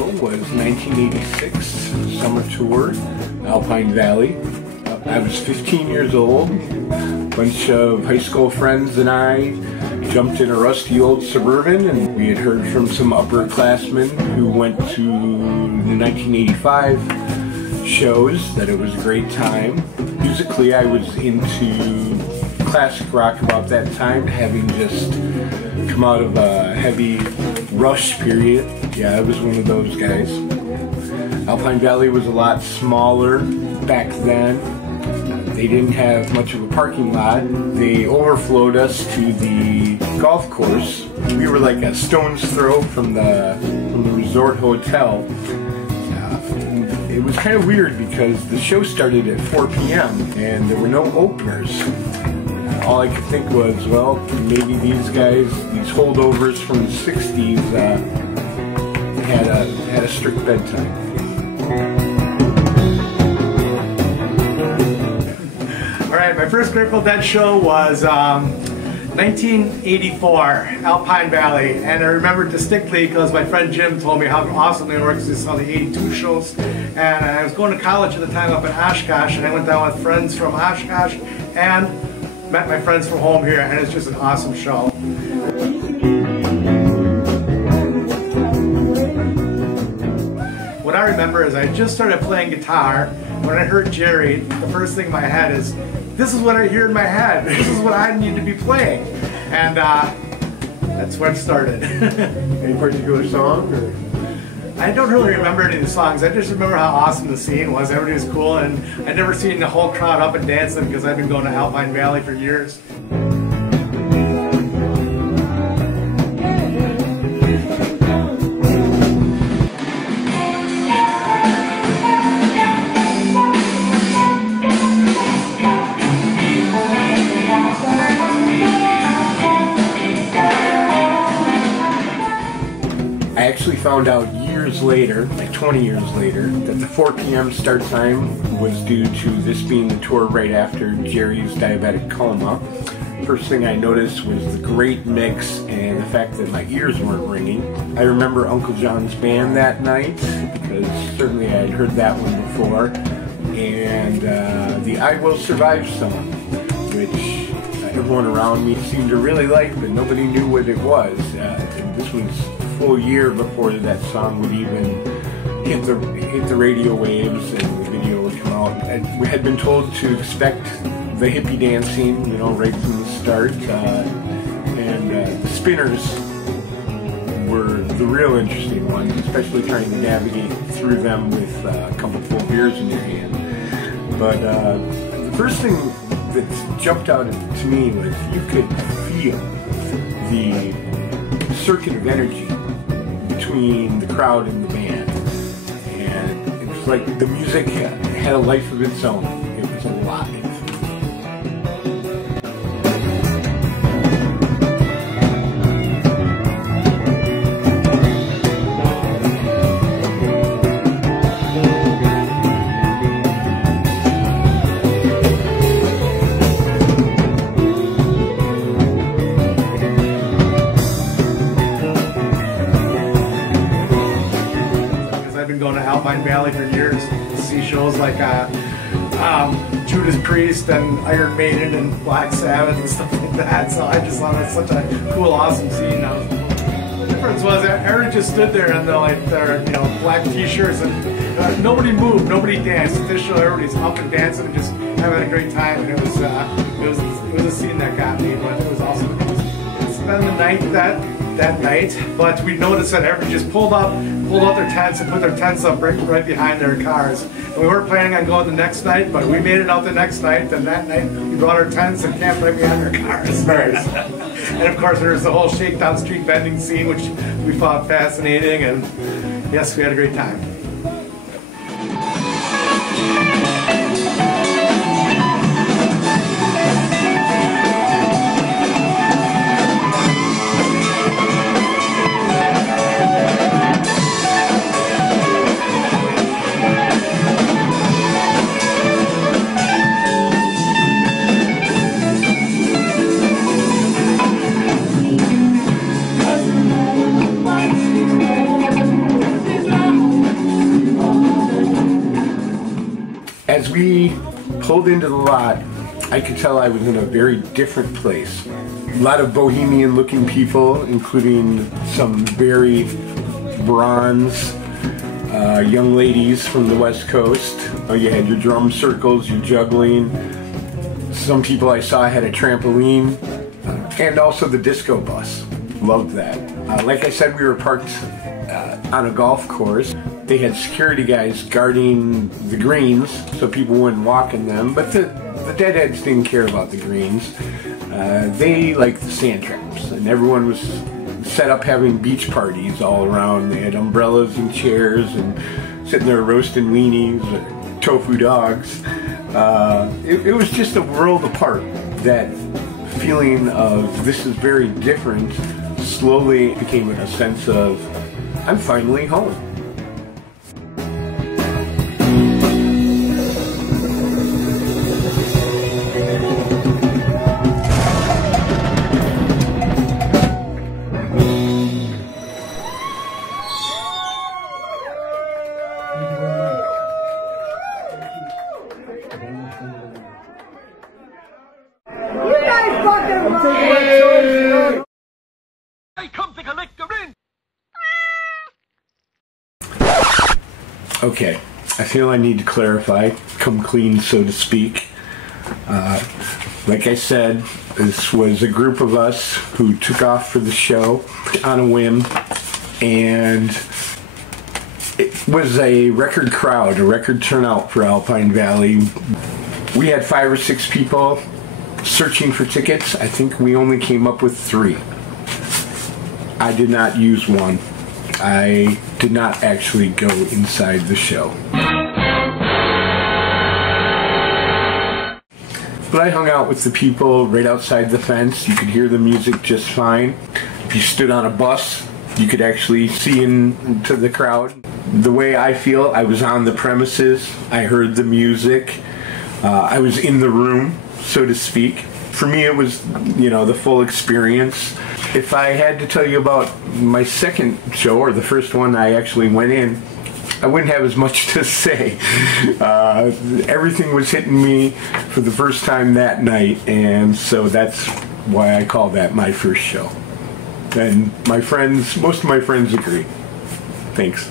show was 1986 summer tour, Alpine Valley. I was 15 years old. A bunch of high school friends and I jumped in a rusty old Suburban, and we had heard from some upperclassmen who went to the 1985 shows that it was a great time. Musically, I was into classic rock about that time, having just come out of a heavy Rush period. Yeah, I was one of those guys. Alpine Valley was a lot smaller back then. They didn't have much of a parking lot. They overflowed us to the golf course. We were like a stone's throw from the resort hotel. It was kind of weird because the show started at 4 p.m. and there were no openers. All I could think was, well, maybe these guys, these holdovers from the 60s, had a strict bedtime. All right, my first Grateful Dead show was 1984, Alpine Valley, and I remember distinctly because my friend Jim told me how awesome they were because he saw the 82 shows, and I was going to college at the time up in Oshkosh, and I went down with friends from Oshkosh and met my friends from home here, and it's just an awesome show. What I remember is I just started playing guitar. When I heard Jerry, the first thing in my head is, this is what I hear in my head. This is what I need to be playing. And that's where it started. Any particular song? Or? I don't really remember any of the songs. I just remember how awesome the scene was. Everybody was cool, and I'd never seen the whole crowd up and dancing because I've been going to Alpine Valley for years. I actually found out years later, like 20 years later, that the 4 p.m. start time was due to this being the tour right after Jerry's diabetic coma. First thing I noticed was the great mix and the fact that my ears weren't ringing. I remember Uncle John's band that night, because certainly I had heard that one before, and the I Will Survive song, which everyone around me seemed to really like, but nobody knew what it was. This was a full year before that song would even hit the radio waves and the video would come out. And we had been told to expect the hippie dancing, you know, right from the start. And the Spinners were the real interesting ones, especially trying to navigate through them with a couple full beers in your hand. But the first thing that jumped out to me was you could feel the circuit of energy between the crowd and the band, and it was like the music had a life of its own. It was alive. Going to Alpine Valley for years to see shows like Judas Priest and Iron Maiden and Black Sabbath and stuff like that. So I just thought it was such a cool, awesome scene. The difference was that everybody just stood there in their black T-shirts, and nobody moved, nobody danced. This show, everybody's up and dancing and just having a great time. And it was a scene that got me, but it was awesome. Spend the night that night, but we noticed that everybody just pulled out their tents and put their tents up right behind their cars. And we weren't planning on going the next night, but we made it out the next night. And that night we brought our tents and camped right behind our cars. Nice. And of course there's the whole shakedown street vending scene, which we found fascinating. And yes, we had a great time. This as we pulled into the lot, I could tell I was in a very different place. A lot of bohemian looking people, including some very bronze young ladies from the West Coast. You had your drum circles, your juggling. Some people I saw had a trampoline, and also the disco bus. Loved that. Like I said, we were parked on a golf course. They had security guys guarding the greens so people wouldn't walk in them, but the deadheads didn't care about the greens. They liked the sand traps, and everyone was set up having beach parties all around. They had umbrellas and chairs and sitting there roasting weenies or tofu dogs. It was just a world apart. That feeling of this is very different slowly became a sense of I'm finally home. Okay, I feel I need to clarify, come clean, so to speak. Like I said, this was a group of us who took off for the show on a whim, and it was a record crowd, a record turnout for Alpine Valley. We had 5 or 6 people searching for tickets. I think we only came up with 3. I did not use one. I did not actually go inside the show. But I hung out with the people right outside the fence. You could hear the music just fine. If you stood on a bus, you could actually see into the crowd. The way I feel, I was on the premises. I heard the music. I was in the room, so to speak. For me, it was, the full experience. If I had to tell you about my second show, or the first one I actually went in, I wouldn't have as much to say. Everything was hitting me for the first time that night, and so that's why I call that my first show. And most of my friends agree. Thanks.